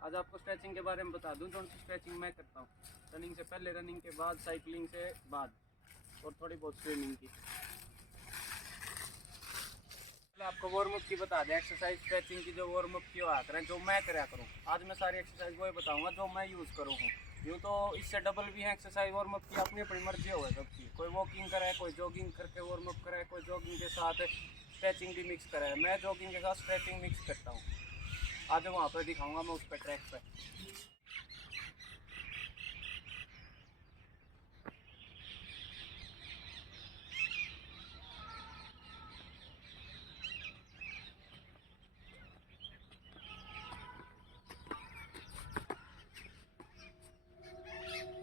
आज आपको स्ट्रेचिंग के बारे में बता दूं। कौन सी स्ट्रेचिंग मैं करता हूँ रनिंग से पहले, रनिंग के बाद, साइकिलिंग से बाद और थोड़ी बहुत स्विमिंग की। आपको वार्म अप की बता दें, एक्सरसाइज स्ट्रेचिंग की जो वार्म अप की बात करें, जो मैं करा करूँ आज मैं सारी एक्सरसाइज वो बताऊँगा जो मैं यूज़ करूँ हूँ। यूँ तो इससे डबल भी है एक्सरसाइज वार्म अप की, अपनी अपनी मर्जी हो सबकी। कोई वॉकिंग करे, कोई जॉगिंग करके वार्म अप करे, कोई जॉगिंग के साथ स्ट्रेचिंग भी मिक्स करे। मैं जॉगिंग के साथ स्ट्रेचिंग मिक्स करता हूँ। आज वहाँ पर दिखाऊँगा मैं उस पर ट्रैक पर।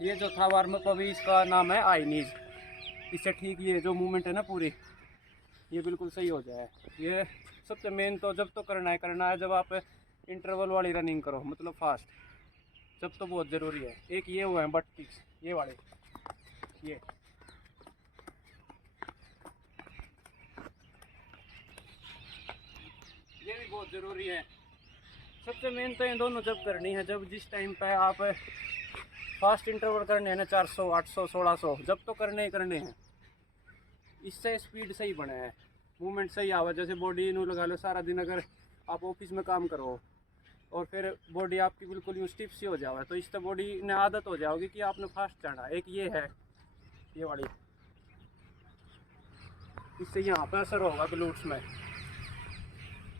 ये जो था वार्म अप, अभी इसका नाम है आई नीज। इससे ठीक ये जो मूवमेंट है ना पूरी, ये बिल्कुल सही हो जाए। ये सबसे मेन तो जब तो करना है जब आप इंटरवल वाली रनिंग करो, मतलब फास्ट, जब तो बहुत ज़रूरी है। एक ये हुआ है बट किक्स, ये वाले, ये भी बहुत ज़रूरी है। सबसे मेन तो ये दोनों जब करनी है, जब जिस टाइम पे आप फास्ट इंटरवल करने हैं ना, 400, 800, 1600, जब तो करने ही करने हैं। इससे स्पीड सही बने है, मूवमेंट सही आवा। जैसे बॉडी नू लगा लो, सारा दिन अगर आप ऑफिस में काम करो और फिर बॉडी आपकी बिल्कुल यूँ स्टिफ सी हो जाए, तो इससे बॉडी ने आदत हो जाओगी कि आपने फास्ट चढ़ना। एक ये है, ये वाली, इससे यहाँ पर असर होगा ग्लूट्स में।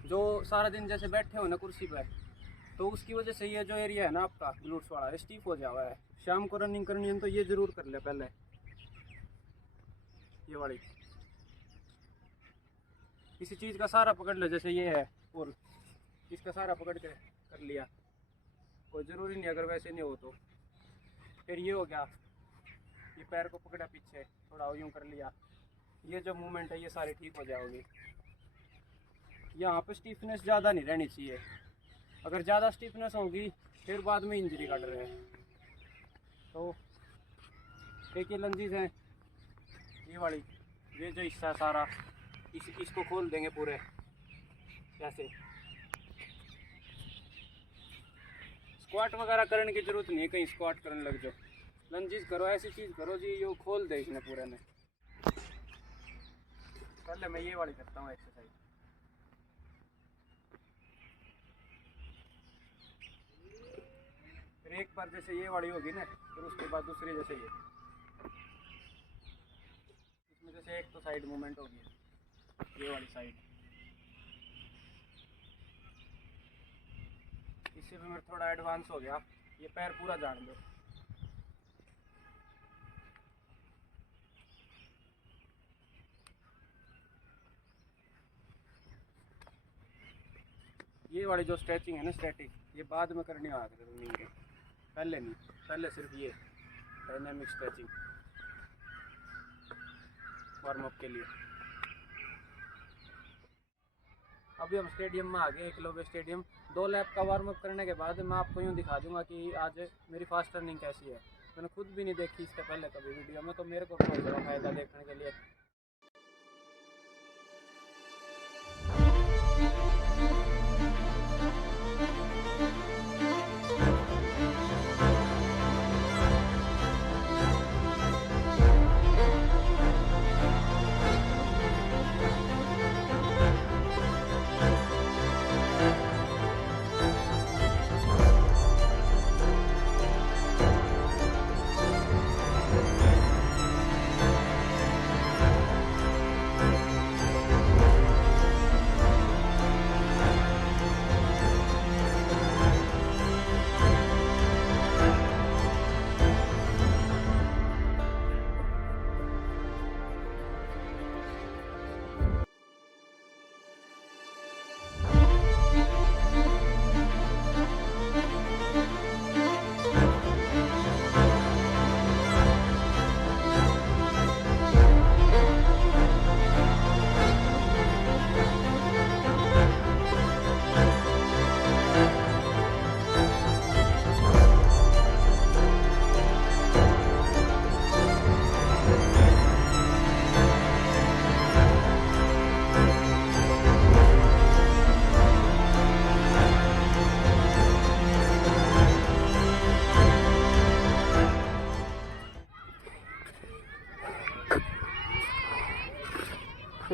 जो सारा दिन जैसे बैठे हो ना कुर्सी पर, तो उसकी वजह से ये जो एरिया है ना आपका ग्लूट्स वाला स्टिफ हो जावा है। शाम को रनिंग करनी है तो ये ज़रूर कर ले पहले, ये वाली। किसी चीज़ का सहारा पकड़ ले, जैसे ये है पुल, इसका सहारा पकड़ के कर लिया, कोई ज़रूरी नहीं अगर वैसे नहीं हो तो। फिर ये हो गया, ये पैर को पकड़ा पीछे, थोड़ा यूँ कर लिया। ये जो मूवमेंट है ये सारी ठीक हो जाओगी। यहाँ पे स्टिफनेस ज़्यादा नहीं रहनी चाहिए। अगर ज़्यादा स्टिफनेस होगी फिर बाद में इंजरी का डर है। तो एक ये लंजीज हैं, ये वाली, ये जो हिस्सा सारा इसको खोल देंगे पूरे ऐसे। स्क्वाट वगैरह करने की ज़रूरत नहीं है, कहीं स्क्वाट करने लग जाओ। लंजीज करो, ऐसी चीज़ करो जी यो खोल दे इसने पूरे ने। पहले मैं ये वाली करता हूँ एक्सरसाइज। फिर एक बार जैसे ये वाली होगी ना, फिर उसके बाद दूसरी जैसे ये, इसमें जैसे एक तो साइड मूवमेंट होगी, ये वाली साइड। इससे भी मेरा थोड़ा एडवांस हो गया। ये पैर पूरा जान दो, ये वाली जो स्ट्रेचिंग है ना स्टैटिक, ये बाद में करनी है रनिंग के, पहले नहीं। पहले सिर्फ ये डायनामिक स्ट्रेचिंग वार्म अप के लिए। अभी हम स्टेडियम में आ गए, एकलव्य स्टेडियम। 2 लैप का वार्म अप करने के बाद मैं आपको यूँ दिखा दूंगा कि आज मेरी फास्ट रनिंग कैसी है। मैंने खुद भी नहीं देखी इससे पहले कभी वीडियो में, तो मेरे को बहुत ज़्यादा फ़ायदा देखने के लिए।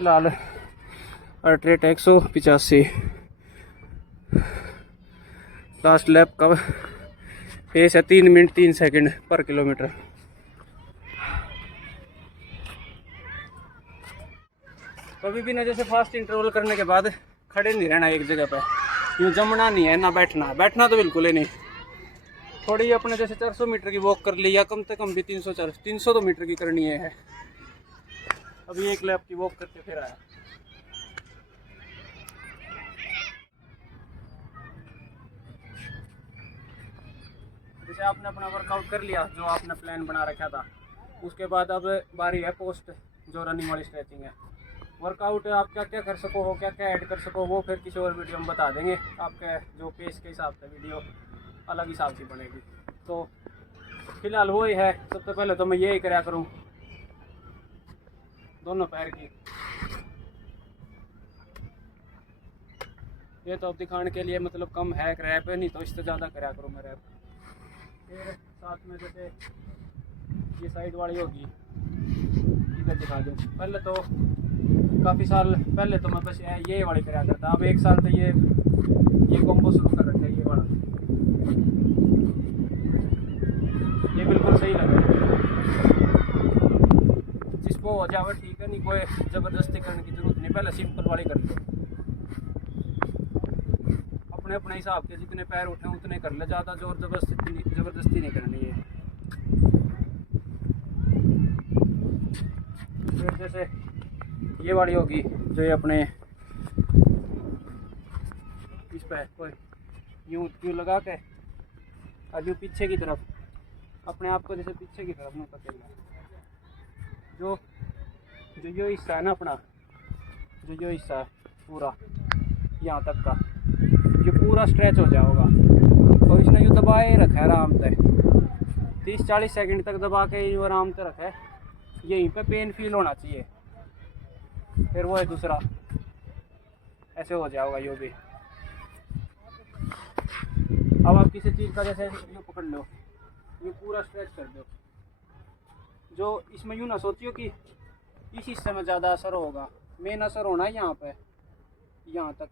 फिलहाल अल्ट्रेट 185 लास्ट लैप का पेस है 3 मिनट 3 सेकंड पर किलोमीटर। कभी भी ना जैसे फास्ट इंटरवल करने के बाद खड़े नहीं रहना एक जगह पे, यूँ जमना नहीं है ना बैठना, बैठना तो बिल्कुल ही नहीं। थोड़ी अपने जैसे 400 मीटर की वॉक कर ली या कम से कम भी 300 तो मीटर की करनी है। अभी एक लैप की वॉक करके फिर आया। जैसे आपने अपना वर्कआउट कर लिया जो आपने प्लान बना रखा था, उसके बाद अब बारी है पोस्ट जो रनिंग वाली स्ट्रेचिंग है। वर्कआउट आप क्या क्या कर सको हो, क्या क्या ऐड कर सको, वो फिर किसी और वीडियो में बता देंगे। आपके जो पेस के हिसाब से वीडियो अलग हिसाब से बनेगी। तो फिलहाल वो ही है, सबसे पहले तो मैं यही कराया करूँ दोनों पैर की। ये तो अब दिखाने के लिए मतलब कम है रैप, नहीं तो इससे ज़्यादा कराया करूँ मैं रैप। फिर साथ में जैसे ये साइड वाली होगी, इधर दिखा दूँ। पहले तो काफ़ी साल पहले तो मैं बस ये वाली कराया करता, अब एक साल तो ये कॉम्बो शुरू कर रखा है। ये वाला ये बिल्कुल सही लगा, जिसको हो जाए ठीक है, नहीं कोई ज़बरदस्ती करने की ज़रूरत नहीं। पहले सिंपल वाली कर दो, अपने अपने हिसाब के जितने पैर उठे उतने कर ले, ज़्यादा जोर ज़बरदस्ती नहीं करनी है। फिर जैसे ये वाली होगी जो ये अपने इस पे कोई यूँ लगा के और यूँ पीछे की तरफ अपने आप को जैसे पीछे की तरफ मुँह करके जो ये हिस्सा है ना अपना, जो ये हिस्सा है पूरा यहाँ तक का, ये पूरा स्ट्रेच हो जाएगा। और इसने यूँ दबाए ही रखा है आराम से, 30-40 सेकंड तक दबा के यूँ आराम से रखा है। यहीं पे पेन फील होना चाहिए। फिर वो है दूसरा, ऐसे हो जाएगा यो भी। अब आप किसी चीज़ का जैसे यूँ पकड़ लो, ये पूरा स्ट्रेच कर दो। जो इसमें यूँ ना सोचियो कि इस हिस्से में ज़्यादा असर होगा, मेन असर होना है यहाँ पे, यहाँ तक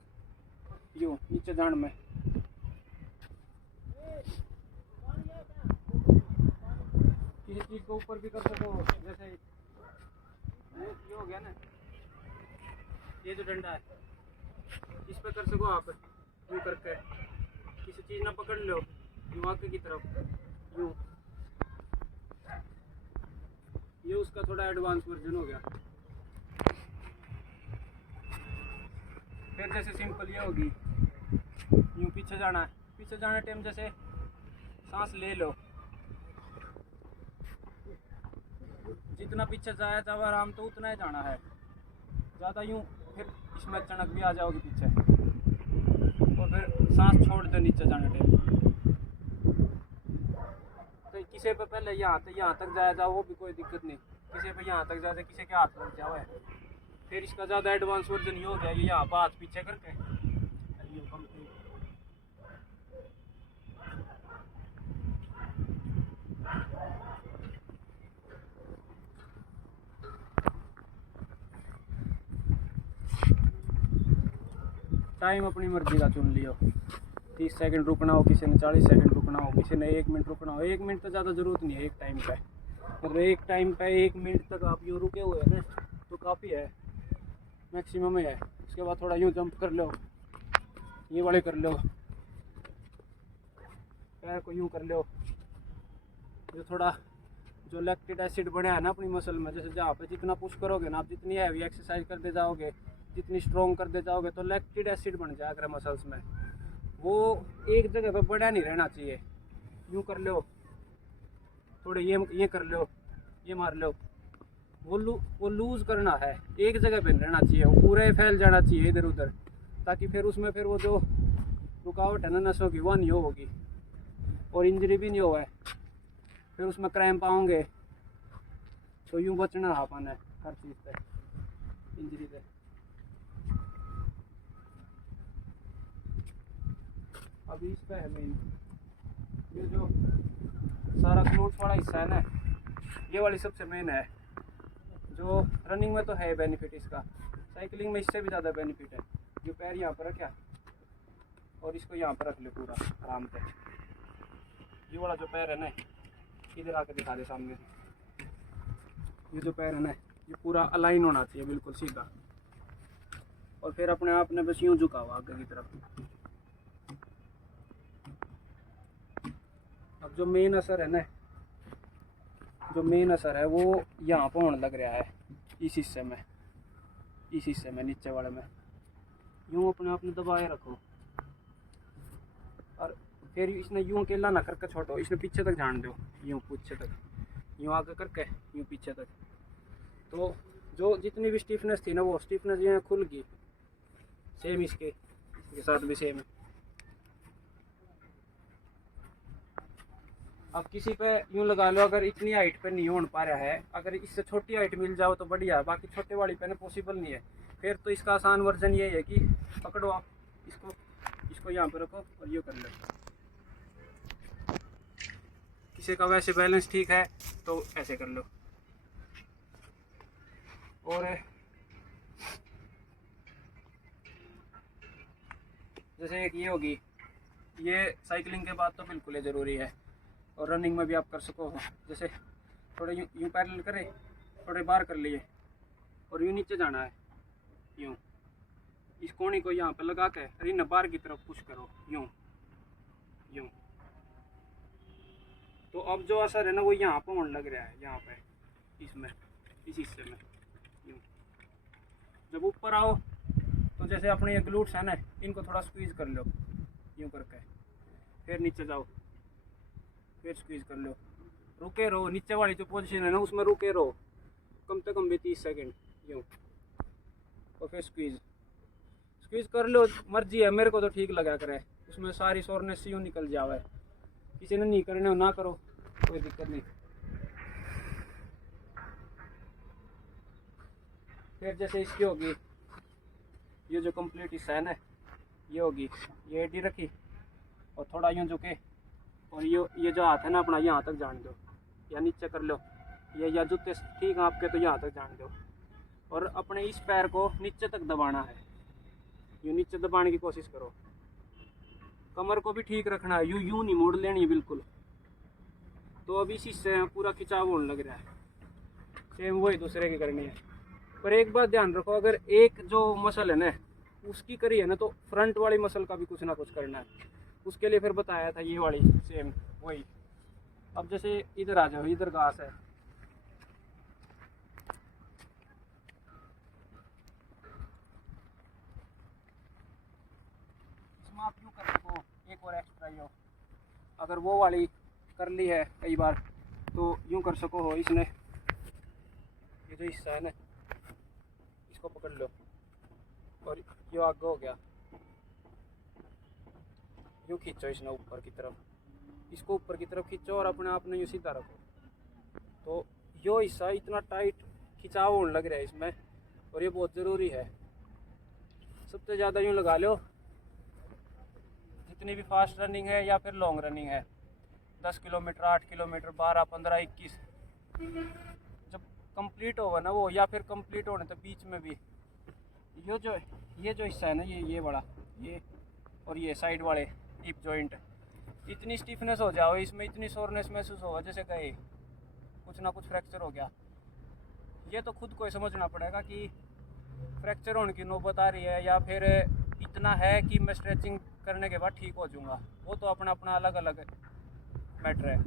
यूँ नीचे जान में। किसी चीज़ को ऊपर भी कर सको, जैसे ये हो गया ना, ये जो डंडा है इस पे कर सको आप यूँ करके। किसी चीज़ ना पकड़ लो यूँ आगे की तरफ यूँ, ये उसका थोड़ा एडवांस वर्जन हो गया। फिर जैसे सिंपल ये होगी, यूँ पीछे जाना है, पीछे जाने टाइम जैसे सांस ले लो, जितना पीछे जाया जाओ आराम तो उतना ही जाना है, ज़्यादा यूँ फिर इसमें अचानक भी आ जाओगे पीछे। और फिर सांस छोड़ दो नीचे जाने टाइम। तो किसी पे पहले यहाँ तक जाया जाओ वो भी कोई दिक्कत नहीं, किसी पे यहाँ तक जाते किसी के हाथ लग जाओ है। फिर इसका ज़्यादा एडवांस वर्जन ये हो गया, ये यहाँ पर हाथ पीछे करके टाइम अपनी मर्जी का चुन लियो। 30 सेकंड रुकना हो, किसी ने 40 सेकंड रुकना हो, किसी ने 1 मिनट रुकना हो। 1 मिनट तो ज़्यादा ज़रूरत नहीं है एक टाइम पे, मतलब एक टाइम पे 1 मिनट तक आप यूँ रुके हुए हैं ना तो काफ़ी है, मैक्सिमम है। उसके बाद थोड़ा यूँ जंप कर लो, ये वाले कर लो, पैर को यूँ कर लो। जो थोड़ा जो लैक्टिक एसिड बना है ना अपनी मसल में, जैसे जहाँ पे जितना पुश करोगे ना आप, जितनी हैवी एक्सरसाइज करते जाओगे, जितनी स्ट्रॉन्ग करते जाओगे तो लैक्टिक एसिड बन जाएगा मसल्स में। वो एक जगह पे बड़ा नहीं रहना चाहिए। यूँ कर लो, थोड़े ये कर लो, ये मार लो, वो लूज़ करना है, एक जगह पे नहीं रहना चाहिए। वो पूरा ही फैल जाना चाहिए इधर उधर, ताकि फिर उसमें फिर वो जो रुकावट है ना नसों की वो नहीं होगी और इंजरी भी नहीं होगा। फिर उसमें क्रैम्प आएंगे तो यूँ बचना है अपन है हर चीज़ से, इंजरी से। अभी इस पे है मेन ये जो सारा क्लोट्स वाला हिस्सा है ना, ये वाली सबसे मेन है। जो रनिंग में तो है बेनिफिट इसका, साइकिलिंग में इससे भी ज़्यादा बेनिफिट है। जो पैर यहाँ पर रखा और इसको यहाँ पर रख ले पूरा आराम से। ये वाला जो पैर है ना, इधर आकर दिखा दे सामने से। ये जो पैर है ना, ये पूरा अलाइन होना चाहिए बिल्कुल सीधा, और फिर अपने आप ने बस यूँ झुका हुआ आगे की तरफ। अब जो मेन असर है ना, जो मेन असर है वो यहाँ पर होने लग रहा है, इस हिस्से में, इस हिस्से में नीचे वाले में। यूँ अपने आप ने दबाए रखो, और फिर इसने यूँ अकेला ना करके छोड़ो, इसने पीछे तक जान दो, यूँ पीछे तक, यूँ आगे करके यूँ पीछे तक। तो जो जितनी भी स्टिफनेस थी ना, वो स्टिफनेस यहाँ खुल गई। सेम इसके साथ भी सेम है। अब किसी पे यूँ लगा लो, अगर इतनी हाइट पे नहीं हो पा रहा है, अगर इससे छोटी हाइट मिल जाओ तो बढ़िया है, बाकी छोटे वाली पे ना पॉसिबल नहीं है। फिर तो इसका आसान वर्जन ये है कि पकड़ो आप इसको यहाँ पे रखो और ये कर लो। किसी का वैसे बैलेंस ठीक है तो ऐसे कर लो। और जैसे एक ये होगी, ये साइकिलिंग के बाद तो बिल्कुल ही ज़रूरी है, और रनिंग में भी आप कर सको। जैसे थोड़े यूँ पैरेलल करें, थोड़े बाहर कर लिए और यूँ नीचे जाना है, यूँ इस कोनी को यहाँ पे लगा के रीना बाहर की तरफ पुश करो, यूँ यूँ। तो अब जो असर है ना वो यहाँ पे होने लग रहा है, यहाँ पे इसमें, इस हिस्से में यूँ। जब ऊपर आओ तो जैसे अपने ये ग्लूट्स है ना, इनको थोड़ा स्क्वीज़ कर लो यूँ करके, फिर नीचे जाओ, फिर स्क्वीज़ कर लो, रुके रहो। नीचे वाली जो पोजीशन है ना उसमें रुके रहो कम से कम भी 30 सेकंड यूँ, और फिर स्क्वीज़ कर लो। मर्जी है, मेरे को तो ठीक लगा करे, उसमें सारी सोरनेस यूँ निकल जावे। किसी ने नहीं करने हो ना करो, कोई दिक्कत नहीं। फिर जैसे इसकी होगी, ये जो कंप्लीट हिस्सा है ना, ये होगी, ये एडी रखी और थोड़ा यूँ झुके, और ये जो हाथ है ना अपना, यहाँ तक जान दो, या नीचे कर लो, या जूते ठीक है आपके तो यहाँ तक जान दो, और अपने इस पैर को नीचे तक दबाना है। यूँ नीचे दबाने की कोशिश करो। कमर को भी ठीक रखना है, यूँ नहीं मोड़ लेनी बिल्कुल। तो अब इस हिस्से में पूरा खिंचाव होने लग रहा है। सेम वही दूसरे की करनी है, पर एक बात ध्यान रखो, अगर एक जो मसल है ना उसकी करी है ना, तो फ्रंट वाली मसल का भी कुछ ना कुछ करना है। उसके लिए फिर बताया था ये वाली सेम वही। अब जैसे इधर आ जाओ, इधर घास है, इसमें आप यूँ कर सको, एक और एक्स्ट्रा यो, अगर वो वाली कर ली है कई बार तो यूँ कर सको हो। इसने ये जो हिस्सा है ना, इसको पकड़ लो और ये आगे हो गया, यूँ खींचो इसने ऊपर की तरफ, इसको ऊपर की तरफ खींचो और अपने आप ने यूँ सीधा रखो। तो यो हिस्सा इतना टाइट खिंचाव होने लग रहा है इसमें, और ये बहुत ज़रूरी है। सबसे ज़्यादा यूँ लगा लो, जितनी भी फास्ट रनिंग है या फिर लॉन्ग रनिंग है, 10 किलोमीटर, 8 किलोमीटर, 12, 15, 21, जब कंप्लीट होगा ना वो, या फिर कंप्लीट होने तो बीच में भी ये जो हिस्सा है ना, ये बड़ा, ये और ये साइड वाले हिप जॉइंट, इतनी स्टिफनेस हो जाओ इसमें, इतनी सोरनेस महसूस होगा जैसे कहीं कुछ ना कुछ फ्रैक्चर हो गया। ये तो खुद को ही समझना पड़ेगा कि फ्रैक्चर होने की नौबत आ रही है, या फिर इतना है कि मैं स्ट्रेचिंग करने के बाद ठीक हो जाऊँगा। वो तो अपना अपना अलग अलग मैटर है।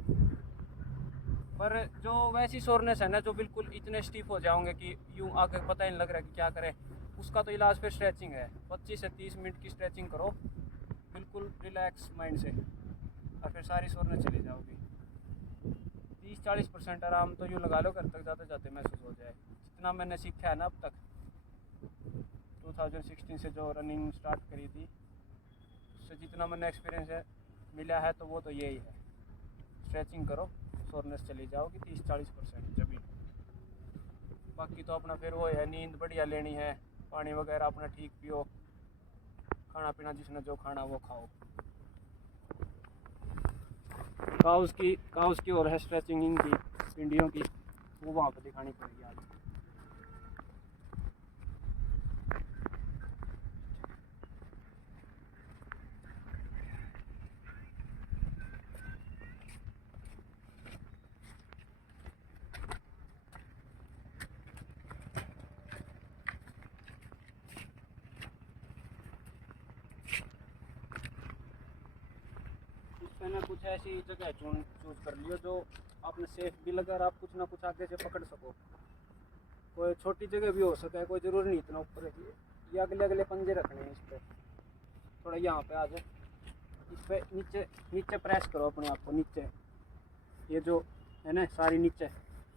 पर जो वैसी सोरनेस है ना, जो बिल्कुल इतने स्टिफ हो जाओगे कि यूँ आगे पता ही नहीं लग रहा कि क्या करें, उसका तो इलाज फिर स्ट्रेचिंग है। 25 से 30 मिनट की स्ट्रेचिंग करो बिल्कुल रिलैक्स माइंड से, और फिर सारी सोरनेस चली जाओगी। 30-40% आराम तो यूँ लगा लो घर तक जाते जाते महसूस हो जाए। जितना मैंने सीखा है ना अब तक, 2016 से जो रनिंग स्टार्ट करी थी, उससे जितना मैंने एक्सपीरियंस है मिला है, तो वो तो यही है, स्ट्रेचिंग करो, सोरनेस चली जाओगी 30-40% जब भी। बाकी तो अपना फिर वो है, नींद बढ़िया लेनी है, पानी वगैरह अपना ठीक पियो, खाना पीना जिसने जो खाना वो खाओ। काउस की और है स्ट्रेचिंग इनकी पिंडियों की, वो वहाँ पर दिखानी पड़ेगी आज। कुछ ऐसी जगह चूज कर लियो जो आपने सेफ भी लगा और आप कुछ ना कुछ आगे से पकड़ सको। कोई छोटी जगह भी हो सके, कोई ज़रूरी नहीं इतना ऊपर। ये अगले अगले पंजे रखने हैं इस पर। थोड़ा यहाँ पे आ जाए, इस पर नीचे नीचे प्रेस करो अपने आप को नीचे, ये जो है ना सारी नीचे,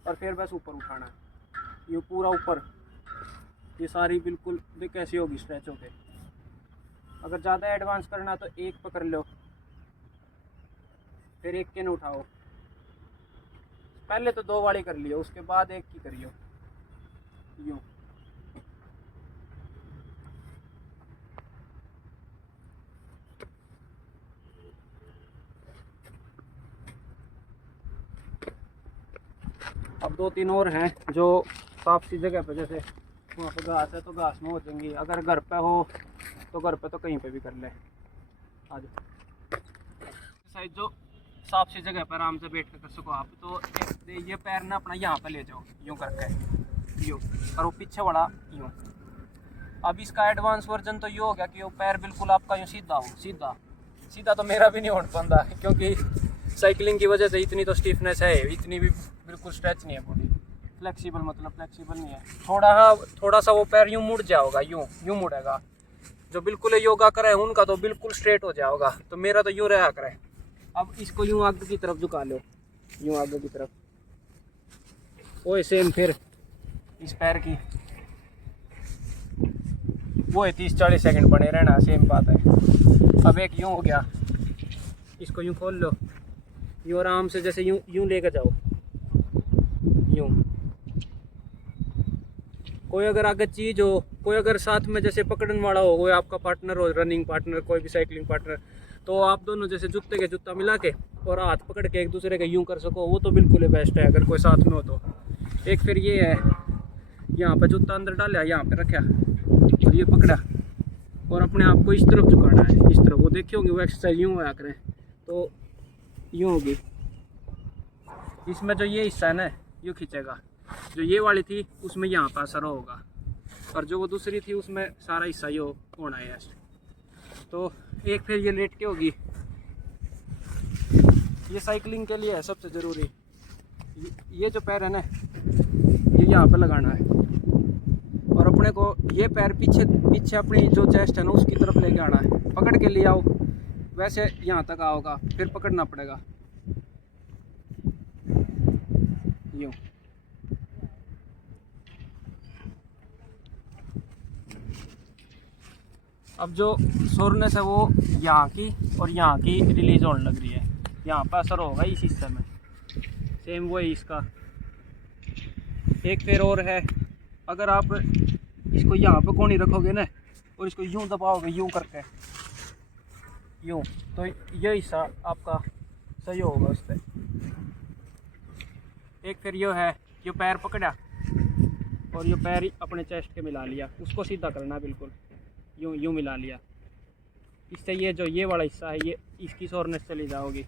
और फिर बस ऊपर उठाना है, ये पूरा ऊपर। ये सारी बिल्कुल देख कैसी होगी स्ट्रेच होके। अगर ज़्यादा एडवांस करना है तो एक पकड़ लो, फिर एक के न उठाओ। पहले तो 2 वाली कर लियो, उसके बाद एक की करियो, यूँ। अब 2-3 और हैं जो साफ सी जगह पे, जैसे वहाँ पे घास है तो घास में हो जाएंगी। अगर घर पे हो तो घर पे तो कहीं पे भी कर ले। आज साइड जो साफ सी जगह पर आराम से बैठ कर सको आप, तो ये पैर ना अपना यहाँ पे ले जाओ यूँ करके, यूँ, और वो पीछे वाला यूँ। अब इसका एडवांस वर्जन तो ये हो गया कि वो पैर बिल्कुल आपका यूँ सीधा हो, सीधा सीधा तो मेरा भी नहीं हो पाता, क्योंकि साइकिलिंग की वजह से इतनी तो स्टिफनेस है, इतनी भी बिल्कुल स्ट्रेच नहीं है बॉडी। फ्लेक्सिबल मतलब फ्लेक्सिबल नहीं है। थोड़ा सा वो पैर यूँ मुड़ जाओगा, यूँ मुड़ेगा। जो बिल्कुल योगा करे उनका तो बिल्कुल स्ट्रेट हो जाओगा, तो मेरा तो यूँ रहा करे। अब इसको यूँ आगे की तरफ झुका लो, यूँ आगे की तरफ, वो सेम फिर इस पैर की वो है 30-40 सेकंड बने रहना, सेम बात है। अब एक यूँ हो गया, इसको यूँ खोल लो, यूँ आराम से जैसे यूँ लेकर जाओ, यूँ। कोई अगर आगे चीज़ हो, कोई अगर साथ में जैसे पकड़ने वाला हो, कोई आपका पार्टनर हो, रनिंग पार्टनर, कोई भी साइकिलिंग पार्टनर, तो आप दोनों जैसे जूते के जूता मिला के और हाथ पकड़ के एक दूसरे के यूँ कर सको, वो तो बिल्कुल ही बेस्ट है अगर कोई साथ में हो तो। एक फिर ये है, यहाँ पे जूता अंदर डाला, यहाँ पे रखा और ये पकड़ा और अपने आप को इस तरफ झुकाना है, इस तरफ। वो देखी होंगी वो एक्सरसाइज यूँ होया करें, तो यूँ होगी। इसमें जो ये हिस्सा है ना, यूँ खींचेगा। जो ये वाली थी उसमें यहाँ पर असर होगा, और जो वो दूसरी थी उसमें सारा हिस्सा ये होना है ऐसे। तो एक फिर ये लेट के होगी। ये साइकिलिंग के लिए है सबसे ज़रूरी। ये जो पैर है ना, ये यहाँ पे लगाना है, और अपने को ये पैर पीछे अपनी जो चेस्ट है ना उसकी तरफ लेके आना है। पकड़ के ले आओ, वैसे यहाँ तक आओगा, फिर पकड़ना पड़ेगा यूँ। अब जो सोरनेस है वो यहाँ की और यहाँ की रिलीज होने लग रही है, यहाँ पर असर होगा इस हिस्से में। सेम वो है इसका। एक फिर और है, अगर आप इसको यहाँ पे कोनी रखोगे ना और इसको यूँ दबाओगे यूँ करके यूँ, तो ये हिस्सा आपका सही होगा उस पर। एक फिर ये है, ये पैर पकड़ा और ये पैर अपने चेस्ट के मिला लिया, उसको सीधा करना बिल्कुल यूँ मिला लिया। इससे ये जो ये वाला हिस्सा है, ये इसकी सोरनेस चली जाओगी।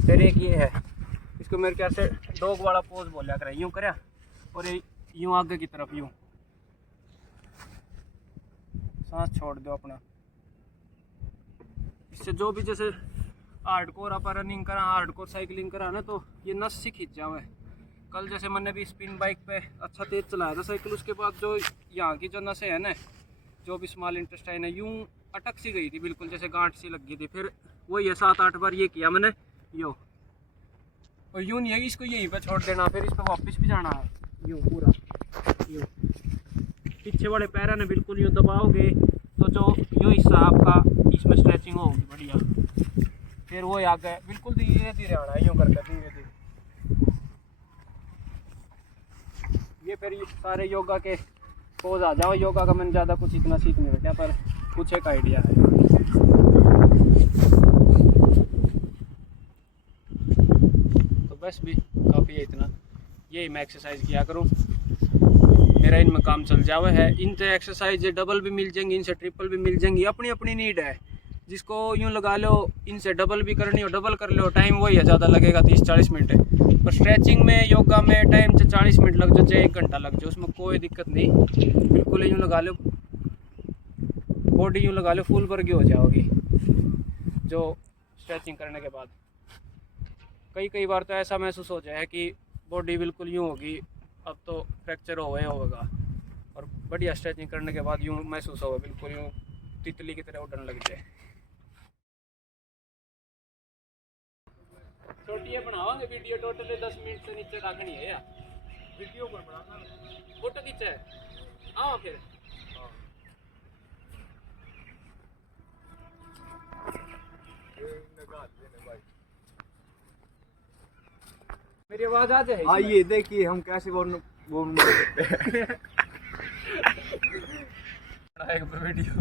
फिर एक ये है, इसको मेरे ख्याल से डॉग वाला पोज बोला करें, यूँ करें और यूँ आगे की तरफ यूँ सांस छोड़ दो अपना। इससे जो भी जैसे हार्डकोर आप रनिंग करा, हार्डकोर साइकिलिंग करा ना, तो ये नस से खींच जावे। कल जैसे मैंने भी स्पिन बाइक पे अच्छा तेज चलाया था साइकिल, उसके बाद जो यहाँ की जो नसें है ना, जो भी स्मॉल इंटेस्टाइन है, यूँ अटक सी गई थी बिल्कुल, जैसे गांठ सी लग गई थी। फिर वही है 7-8 बार ये किया मैंने यूँ, और यूँ नहीं है इसको यहीं पे छोड़ देना, फिर इस पर वापस भी जाना है यूँ पूरा यूँ। पीछे वाले पैर ने बिल्कुल यूँ दबाओगे तो जो यूँ हिस्सा आपका इसमें स्ट्रेचिंग होगी बढ़िया। फिर वो आगे बिल्कुल धीरे धीरे आना है यूँ करके, धीरे धीरे। ये फिर सारे योगा के पोज आ जाओ। योगा का मैंने ज़्यादा कुछ इतना सीख नहीं रखा, पर कुछ एक आइडिया है। तो बस भी काफ़ी है इतना, यही मैं एक्सरसाइज किया करूँ, मेरा इनमें काम चल जावे है। इनसे एक्सरसाइज डबल भी मिल जाएंगी, इनसे ट्रिपल भी मिल जाएंगी, अपनी अपनी नीड है। जिसको यूँ लगा लो इनसे डबल भी करनी हो डबल कर लो, टाइम वही है, ज़्यादा लगेगा 30-40 मिनट है। और स्ट्रेचिंग में योगा में टाइम से 40 मिनट लग जाए, चाहे 1 घंटा लग जाए, उसमें कोई दिक्कत नहीं। बिल्कुल यूँ लगा लो, बॉडी यूँ लगा लो फुल वर्गी हो जाओगी जो स्ट्रेचिंग करने के बाद। कई बार तो ऐसा महसूस हो जाए कि बॉडी बिल्कुल यूँ होगी अब तो फ्रैक्चर होगा, और बढ़िया स्ट्रेचिंग करने के बाद यूँ महसूस होगा बिल्कुल यूँ तितली की तरह उड़ने लग जाए। छोटी है बनाओगे वीडियो, टोटली 10 मिनट से नीचे रखनी है यार। वीडियो पर बनाना, फोटो खींचा है। आओ फिर मेरी आवाज आ जाएगी। आइए देखिए हम कैसे बोल सकते हैं। वीडियो